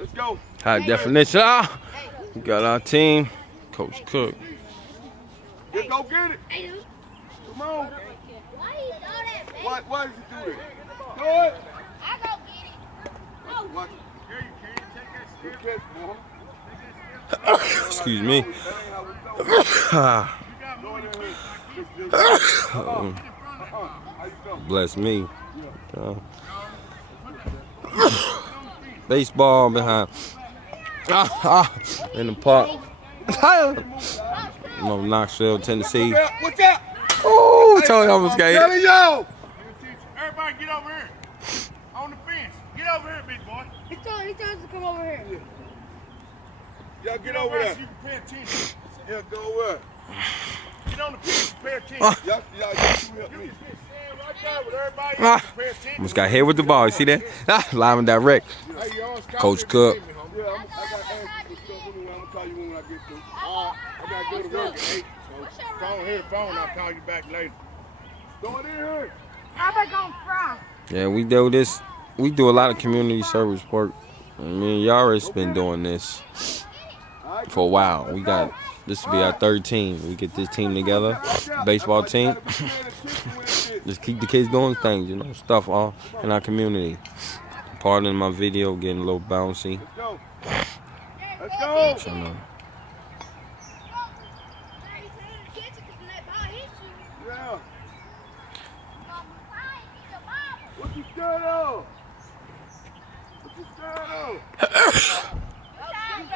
Let's go. High definition. Ah, we got our team. Coach Cook. Let's go get it. Come on. Why did you do it? Do it. I go get it. Watch it. Here you can. Take that step. Excuse me. Bless me. Baseball behind. In the park. No, Knoxville, Tennessee. What's up? Oh, told you I almost got hit. Yo. Everybody get over here. On the fence. Get over here, big boy. He told us to come over here. Y'all get over there. So you can pay attention. Yeah, go over. Get on the fence and pay attention. Y'all help me. You can stand right there with everybody else and pay attention. Almost got hit with the ball. You see that? Live and direct. Hey, you always call Coach me if Cook. you need me, homie. Yeah, I got to ask you some stuff anyway. I'm going to call you when I get through. I got to go to work at 8. So phone here, phone. I'll call you back later. Throw it in here. How about going fry? Yeah, we do this. We do a lot of community service work. I mean, Yarrish been doing this for a while. We got this to be our third team. We get this team together, baseball team. Just keep the kids doing things, you know, stuff all in our community. Pardon my video getting a little bouncy. Let's go. Let's go. So, no. Yeah. What you scared of? What you scared of?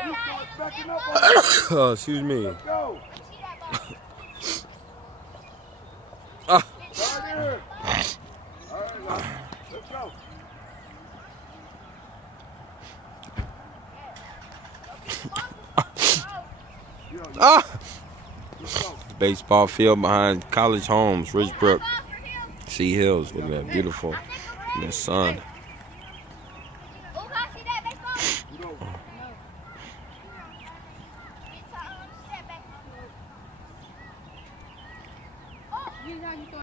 You start backing up on us. Oh, excuse me. Let's go. Ah. Right here. All right, now. Let's go. Ah! Baseball field behind College Homes, Ridgebrook, Sea Hills. Look at that, beautiful. In the sun.